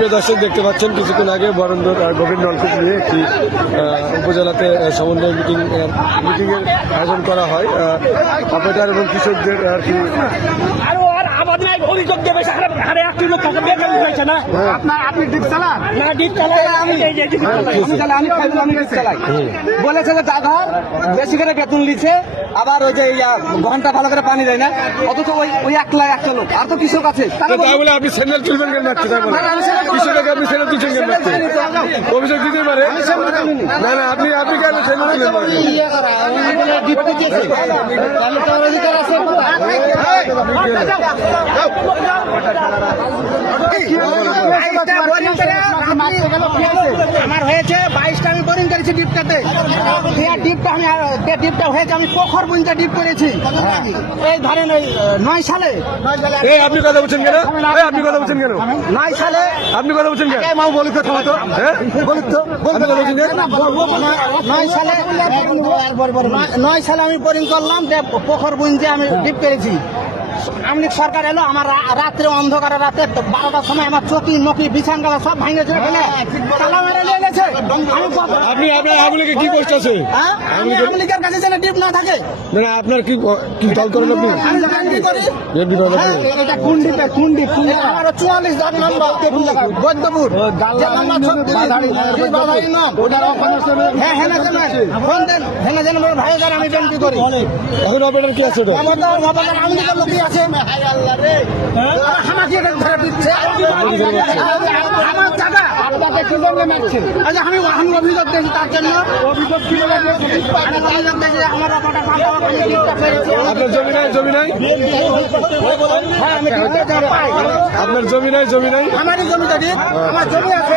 সুপ্রিয় দর্শক, দেখতে পাচ্ছেন কিছুক্ষণ আগে বরেন্দ্র গভীর নলকূপ নিয়ে একটি উপজেলাতে সমন্বয় মিটিংয়ের আয়োজন করা হয় অপারেটর এবং কৃষকদের আর কি। বলেছে যে ড্রাইভার বেশি করে বেতন লিছে, আবার ওই যে ঘন্টা ভালো করে পানি দেয় না, অথচ ওই একলা একটা লোক আর তো কৃষক আছে। তাই বলে আপনি স্যান্ডেল তুলবেন কেন? কৃষকের আপনি স্যান্ডেল তুলছেন কেন? অভিযোগ দিতে পারে না। না, আপনি কেন স্যান্ডেল আমার হয়েছে 22টা আমি বোরিং করেছি ডিপটাতে। ডিপটা হয়েছে আমি পোখর বুনতে ডিপ করেছি। এই ধরেন ওই 9 সালে। আপনি কথা বলছেন কেন? আপনি কথা বলছেন কেন? 9 সালে আপনি কথা বলছেন কেন? বলি তো তো হ্যাঁ বলি তো 9 সালে আমি বোরিং করলাম, পোখর বুনতে আমি ডিপ করেছি। আমলি সরকার এলো, আমার রাত্রে অন্ধকারে রাতে 12টার সময় আমার চকি নকি বিছান গালা সব ভেঙেছে, তালা মেরে নিয়ে গেছে। আপনি আপনার আমলিকে কি কষ্ট আছে? আমলিকের কাছে যেন ডিপ না থাকে। না, আপনার কি দল করেন আপনি? এটা কুন্ডি আমার 44 দাগ নাম্বার বৈদ্যপুর হ্যাঁ হ্যাঁ ভাই আমি বেনতি করি। এখন অপারেটর কি আছে? আমলিকের লোকই আছে। আমাকে ধরে দিচ্ছে আমার টাকা আপনাকে কি জন্য মারছে? আচ্ছা আমি অভিযোগ দেখি তার জন্য। অভিযোগ কি আমার আপনার জমি নাই? জমি নাই? হ্যাঁ আমি আপনার জমি নাই? জমি নাই? আমারই জমিটা আমার জমি আছে।